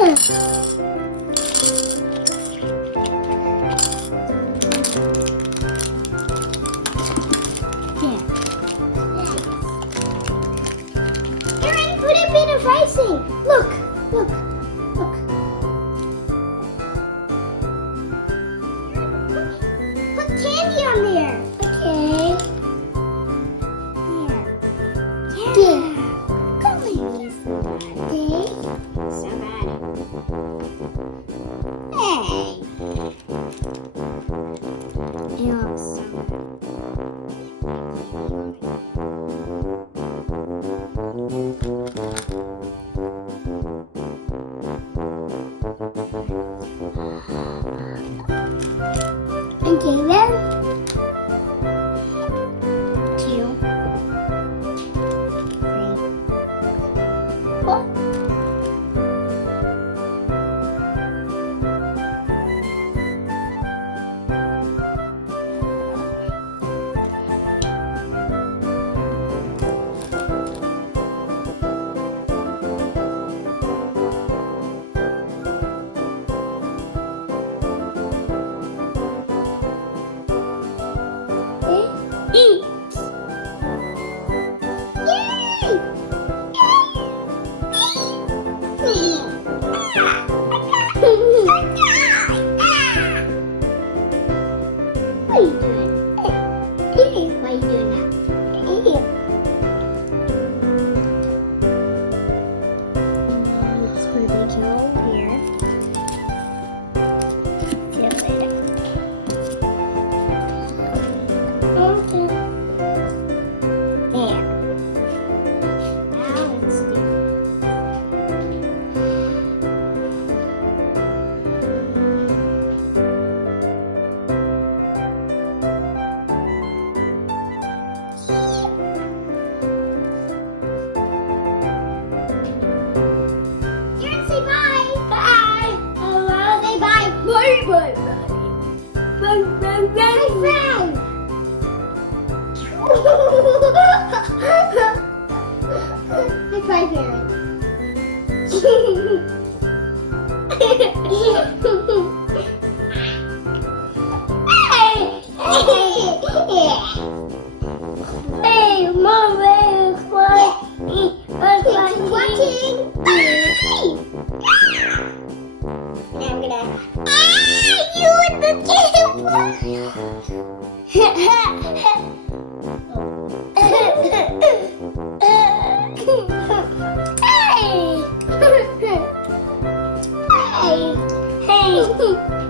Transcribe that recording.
Aaron, put a bit of icing. Look, look, look. Put candy on there. Okay. There. Come on, okay. So bad. Hey. It looks so okay, then 2, 3, 4. Eat! What are you doing? Why are you doing that? Let's put a big hole here. Fill it up. Okay. There. Now let's do Aaron, say bye. Bye. Hello, say bye. Bye, bye, bye. Bye, bye, bye. Bye, High five, Aaron. Hey, Mom, where's watching? Now I'm gonna. You in the camera! Hey! Hey! Hey!